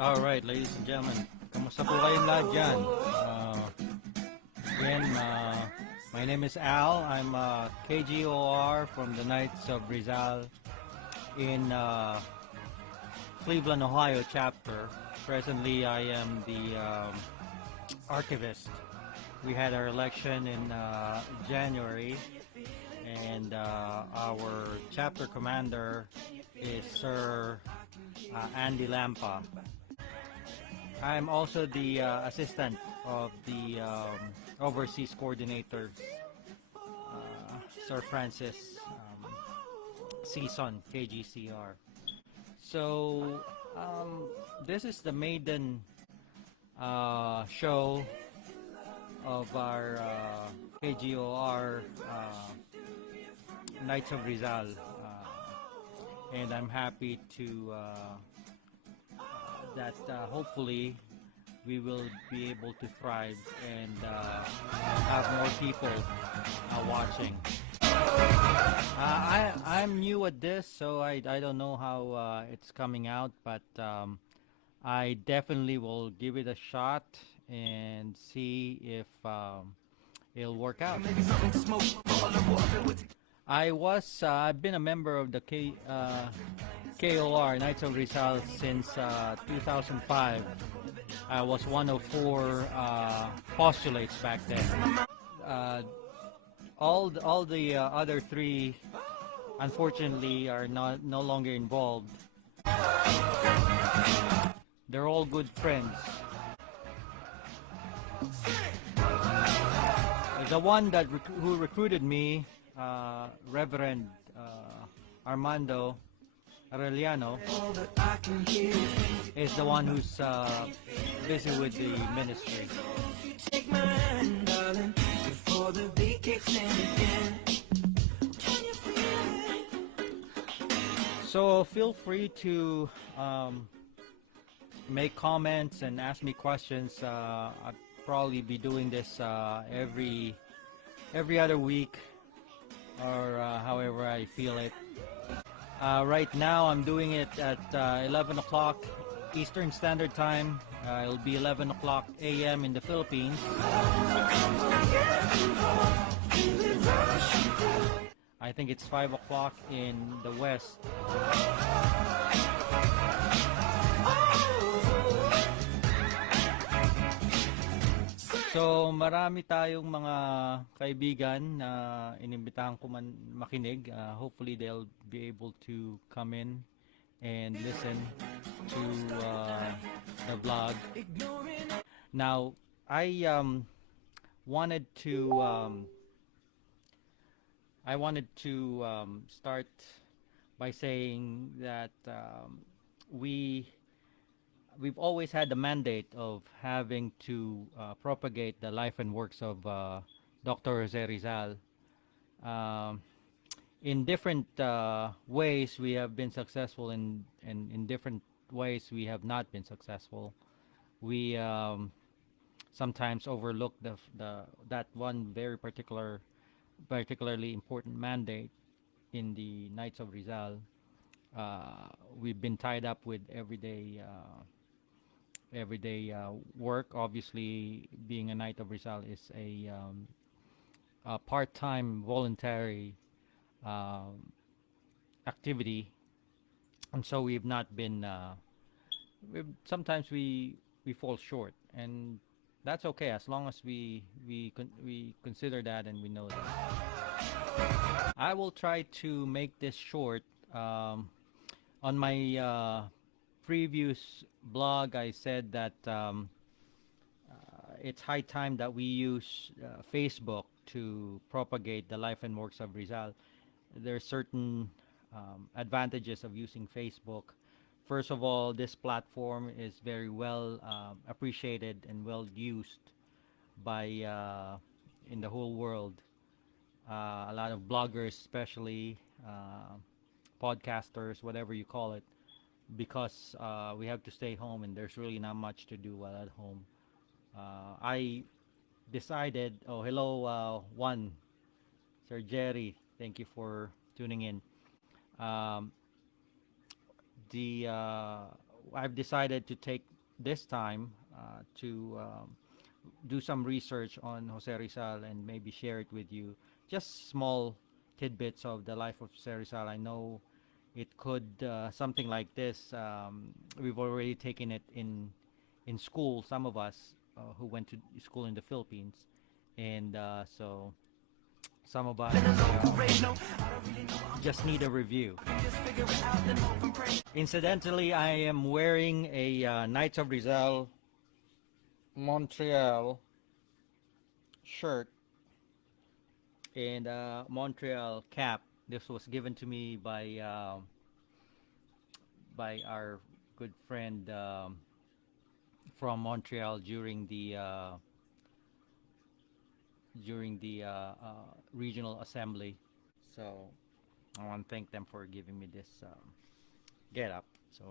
Alright, ladies and gentlemen, kamusta po kayong lahat dyan? Again, my name is Al. I'm KGOR from the Knights of Rizal in Cleveland, Ohio chapter. Presently, I am the archivist. We had our election in January, and our chapter commander is Sir Andy Lampa. I'm also the assistant of the overseas coordinator, Sir Francis Season, KGCR. So this is the maiden show of our KGOR Knights of Rizal, and I'm happy to that hopefully we will be able to thrive and have more people watching. I'm new at this, so I don't know how it's coming out, but I definitely will give it a shot and see if it'll work out. I've been a member of the KOR, Knights of Rizal, since 2005. I was one of 4 postulates back then. All the other 3, unfortunately, are no longer involved. They're all good friends. The one that who recruited me, Reverend Armando Arellano, is the one who's busy with the ministry. So feel free to make comments and ask me questions. I'll probably be doing this every other week, or however I feel it. Right now I'm doing it at 11 o'clock Eastern Standard Time. It'll be 11 o'clock a.m. in the Philippines. I think it's 5 o'clock in the West. So marami tayong mga kaibigan na inimbitahan ko makinig. Hopefully they'll be able to come in and listen to the vlog. Now, I wanted to start by saying that we've always had the mandate of having to propagate the life and works of Dr. Jose Rizal. In different ways we have been successful, and in different ways we have not been successful. We sometimes overlook that one very particularly important mandate in the Knights of Rizal. We've been tied up with everyday work. Obviously, being a Knight of Rizal is a part-time voluntary activity, and so we've not been sometimes we fall short, and that's okay as long as we consider that and we know that. I will try to make this short. On my previous blog I said that it's high time that we use Facebook to propagate the life and works of Rizal. There are certain advantages of using Facebook. First of all, this platform is very well appreciated and well used by in the whole world. A lot of bloggers, especially podcasters, whatever you call it, because we have to stay home and there's really not much to do while at home. I decided, oh hello Juan, Sir Jerry, thank you for tuning in. Um, the I've decided to take this time to do some research on Jose Rizal and maybe share it with you. Just small tidbits of the life of Jose Rizal. I know it could something like this. We've already taken it in school. Some of us who went to school in the Philippines, and so some of us just need a review. Incidentally, I am wearing a Knights of Rizal Montreal shirt and Montreal cap. This was given to me by our good friend from Montreal during the regional assembly. So I want to thank them for giving me this get up. So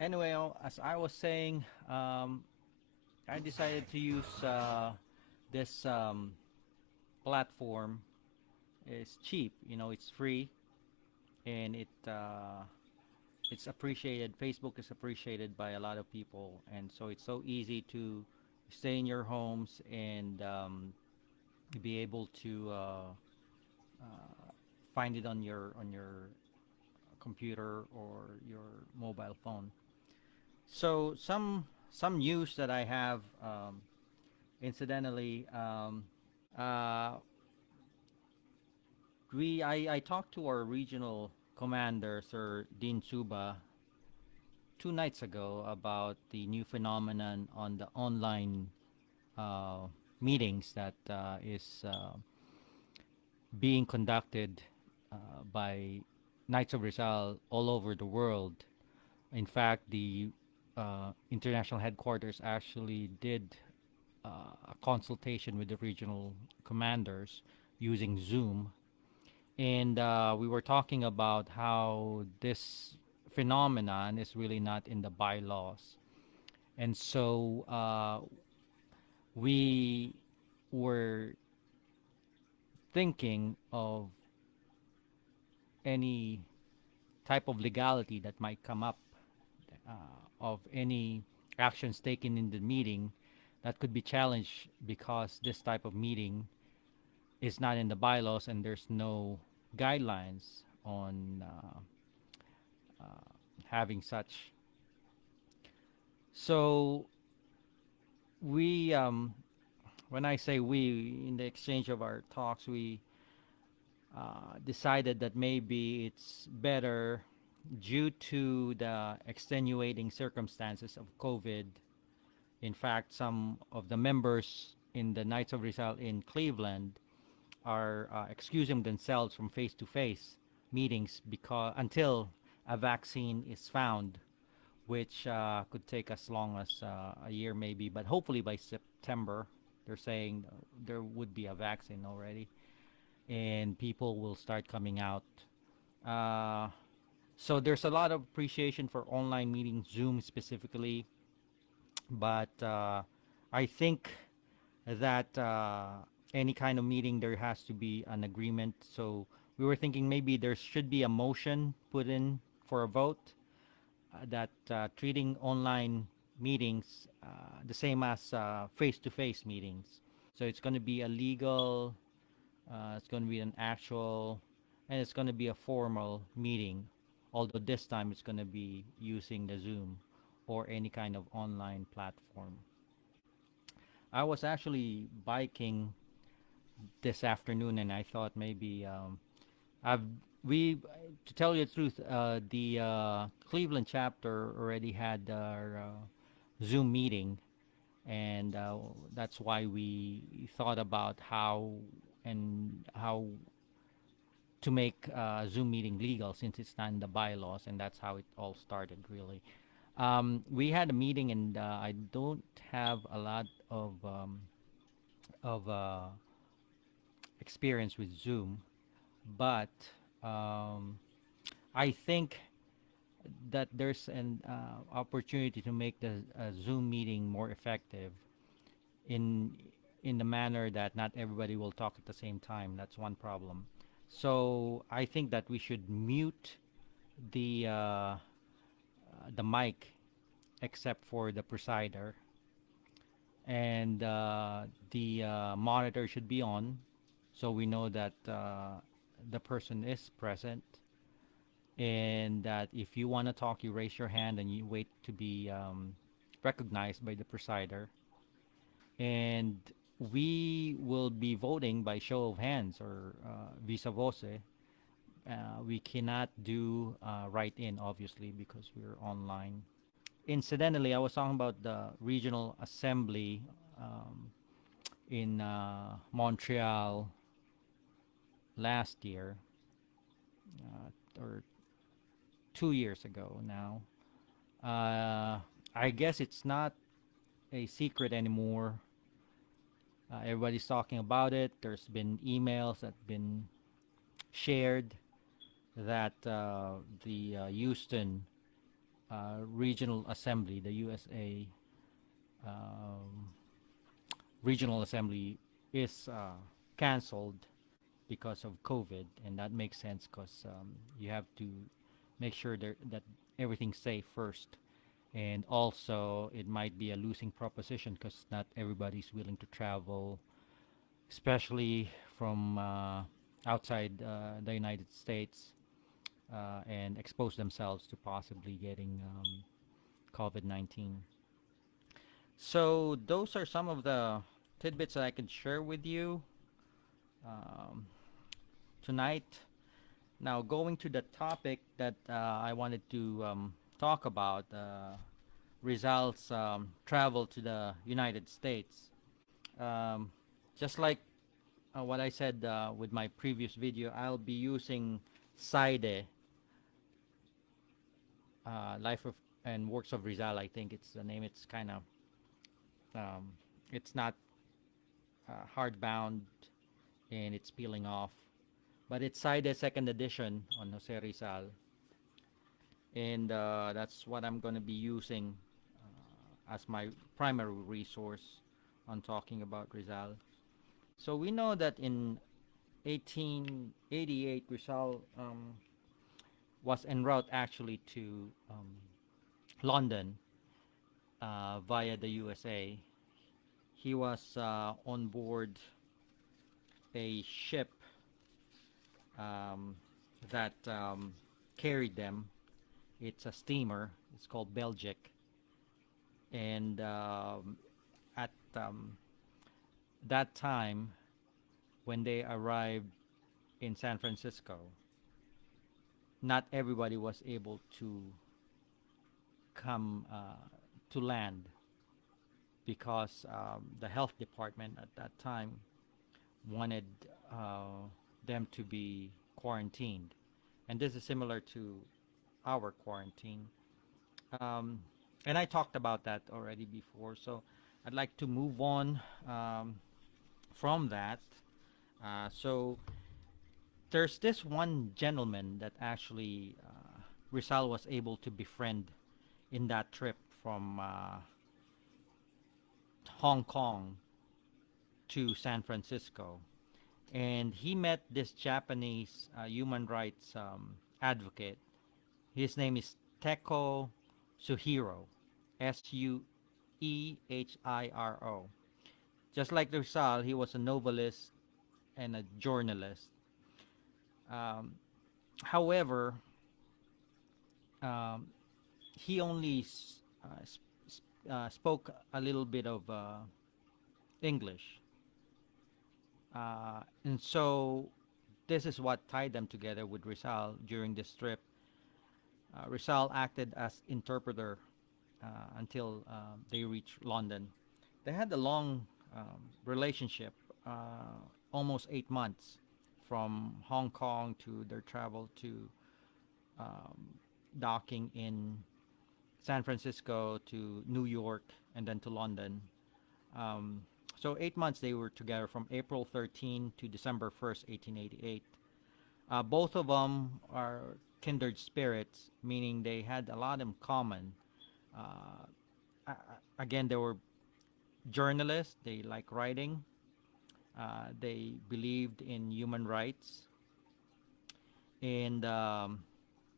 anyway, as I was saying, I decided to use this platform. It's cheap, you know, it's free, and it's appreciated. Facebook is appreciated by a lot of people, and so it's so easy to stay in your homes and be able to find it on your computer or your mobile phone. So some news that I have, incidentally, uh, I talked to our regional commander, Sir Dean Suba, 2 nights ago about the new phenomenon on the online uh, meetings that is being conducted by Knights of Rizal all over the world. In fact, the international headquarters actually did a consultation with the regional commanders using Zoom, and we were talking about how this phenomenon is really not in the bylaws, and so we were thinking of any type of legality that might come up of any actions taken in the meeting that could be challenged because this type of meeting is not in the bylaws and there's no guidelines on uh, having such. So we, when I say we, in the exchange of our talks, we decided that maybe it's better due to the extenuating circumstances of COVID. In fact, some of the members in the Knights of Rizal in Cleveland are excusing themselves from face-to-face meetings because until a vaccine is found, which could take as long as a year maybe, but hopefully by September, they're saying there would be a vaccine already, and people will start coming out. Uh, so there's a lot of appreciation for online meetings, Zoom specifically, but I think that any kind of meeting there has to be an agreement. So we were thinking maybe there should be a motion put in for a vote that treating online meetings the same as face-to-face meetings. So it's going to be a legal, it's going to be an actual, and it's going to be a formal meeting. Although this time it's going to be using the Zoom or any kind of online platform. I was actually biking this afternoon, and I thought maybe I've we to tell you the truth, the Cleveland chapter already had our Zoom meeting, and that's why we thought about how to make Zoom meeting legal since it's not in the bylaws, and that's how it all started really. We had a meeting, and I don't have a lot of experience with Zoom, but um, I think that there's an opportunity to make the Zoom meeting more effective in in the manner that not everybody will talk at the same time. That's one problem. So I think that we should mute the mic except for the presider, and the monitor should be on, so we know that the person is present, and that if you want to talk, you raise your hand and you wait to be recognized by the presider. And we will be voting by show of hands or vis a voce. We cannot do write in, obviously, because we're online. Incidentally, I was talking about the regional assembly um, in Montreal last year, or 2 years ago now. I guess it's not a secret anymore. Everybody's talking about it. There's been emails that been shared that the Houston Regional Assembly, the USA um, Regional Assembly, is canceled because of COVID, and that makes sense because you have to make sure that everything's safe first. And also, it might be a losing proposition because not everybody's willing to travel, especially from outside the United States, and expose themselves to possibly getting COVID 19. So, those are some of the tidbits that I can share with you um, tonight. Now, going to the topic that I wanted to talk about, Rizal's travel to the United States. Um, just like what I said with my previous video, I'll be using Saide, Life of and Works of Rizal. I think it's the name. It's kind of um, it's not hardbound and it's peeling off, but it's Saide second edition on Jose Rizal, and that's what I'm going to be using as my primary resource on talking about Rizal. So we know that in 1888, Rizal was en route actually to London via the USA. He was on board a ship um, that carried them. It's a steamer. It's called Belgic. And at that time, when they arrived in San Francisco, not everybody was able to come to land because the health department at that time wanted them to be quarantined. And this is similar to our quarantine. Um, and I talked about that already before. So I'd like to move on from that. So there's this one gentleman that actually Rizal was able to befriend in that trip from Hong Kong to San Francisco. And he met this Japanese human rights advocate. His name is Teko Suhiro, Suehiro. Just like Rizal, he was a novelist and a journalist. Um, However, um, he only spoke a little bit of English. And so this is what tied them together with Rizal during this trip. Rizal acted as interpreter until they reached London. They had a long relationship, almost 8 months, from Hong Kong to their travel to um, docking in San Francisco to New York and then to London. Um, so 8 months they were together from April 13 to December 1st, 1888. Both of them are kindred spirits, meaning they had a lot in common. Uh, Again, they were journalists. They like writing. They believed in human rights, and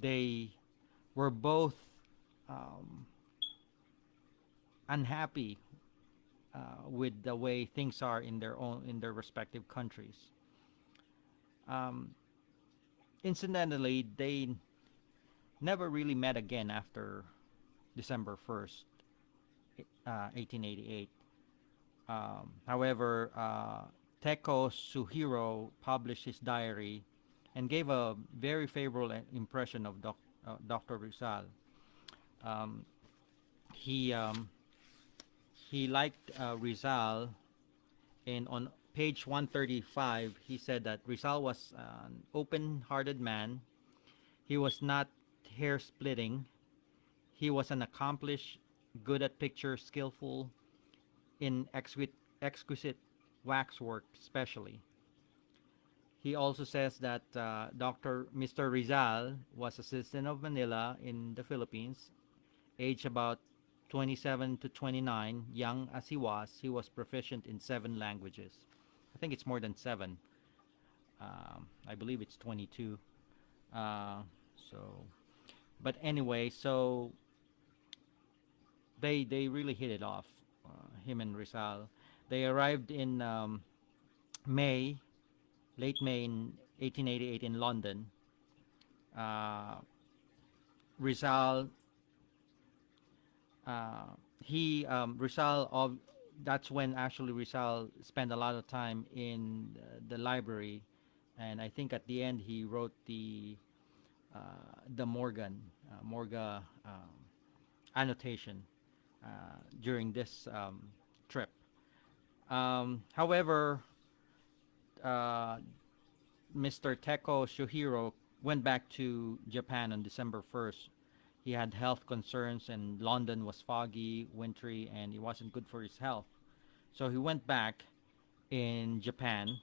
they were both um, unhappy with the way things are in their respective countries. Um, Incidentally, they never really met again after December 1st, 1888. However, Teko Suhiro published his diary and gave a very favorable impression of Dr. Rizal. Um, he he liked Rizal, and on page 135, he said that Rizal was an open-hearted man. He was not hair-splitting. He was an accomplished, good at picture, skillful in exquisite waxwork, especially. He also says that Dr. Mr. Rizal was a citizen of Manila in the Philippines, aged about 27 to 29. Young as he was proficient in 7 languages. I think it's more than 7. I believe it's 22. Uh, so, but anyway, so they really hit it off, him and Rizal. They arrived in May, late May in 1888 in London. Uh, Rizal, he Rizal of that's when actually Rizal spent a lot of time in the library, and I think at the end he wrote the Morga annotation during this trip. However, uh, Mr. Teko Shuhiro went back to Japan on December 1st. He had health concerns, and London was foggy, wintry, and it wasn't good for his health. So he went back in Japan,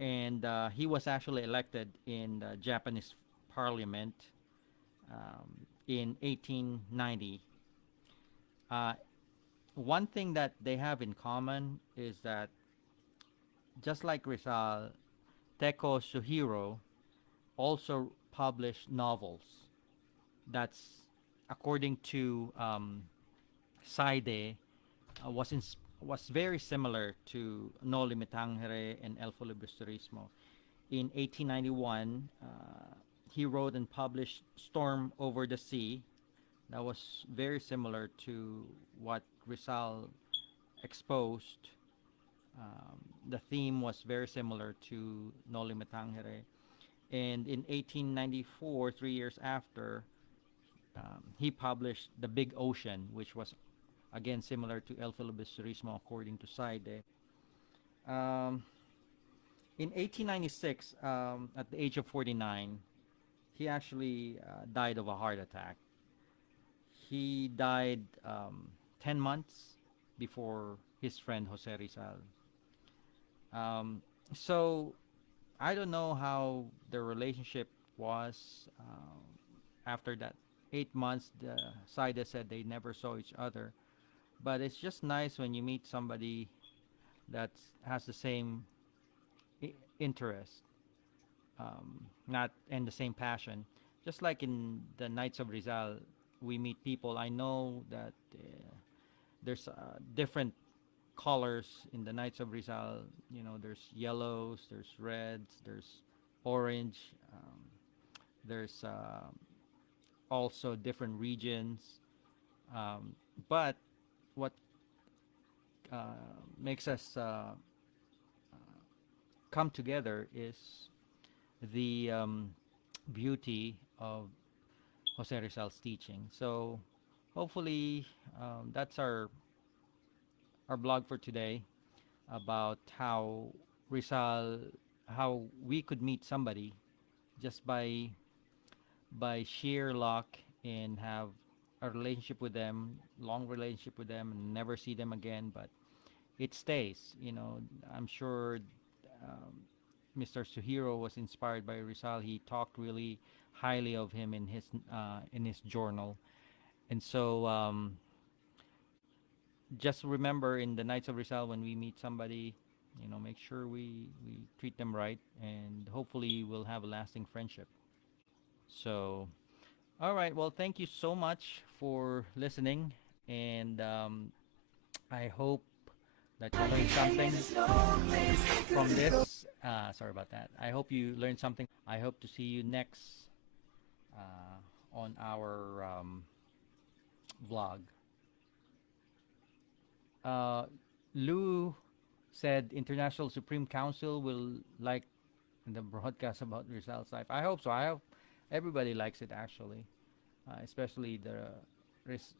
and he was actually elected in the Japanese parliament in 1890. Uh, One thing that they have in common is that just like Rizal, Teko Suhiro also published novels. That's according to Saide, was very similar to No Limitangere and El Filibusterismo. In 1891, he wrote and published Storm Over the Sea. That was very similar to what Rizal exposed. The theme was very similar to No Limitangere. And in 1894, 3 years after, he published The Big Ocean, which was again similar to El Filibusterismo according to Saide. Um, in 1896, at the age of 49, he actually died of a heart attack. He died 10 months before his friend Jose Rizal. So I don't know how their relationship was after that 8 months. The Saida said they never saw each other, but it's just nice when you meet somebody that has the same interest, not and the same passion. Just like in the Knights of Rizal, we meet people. I know that there's different colors in the Knights of Rizal. There's yellows, there's reds, there's orange. There's also different regions. But what makes us come together is the beauty of Jose Rizal's teaching. So hopefully that's our blog for today about Rizal, how we could meet somebody just by sheer luck and have a relationship with them, long relationship with them, and never see them again. But it stays. I'm sure Mr. Suhiro was inspired by Rizal. He talked really highly of him in his journal, and so just remember in the Knights of Rizal when we meet somebody, make sure we treat them right, and hopefully we'll have a lasting friendship. So, all right. Well, thank you so much for listening, and I hope that you learned something from this. Sorry about that. I hope you learned something. I hope to see you next on our vlog. Uh, Lou said International Supreme Council will like the broadcast about Rizal's life. I hope so. I hope everybody likes it actually, especially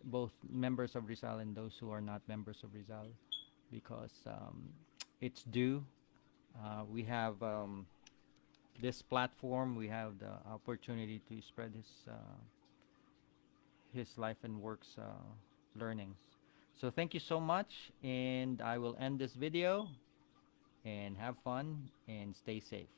both members of Rizal and those who are not members of Rizal, because it's due. We have this platform. We have the opportunity to spread his life and works learnings. So thank you so much, and I will end this video. And have fun and stay safe.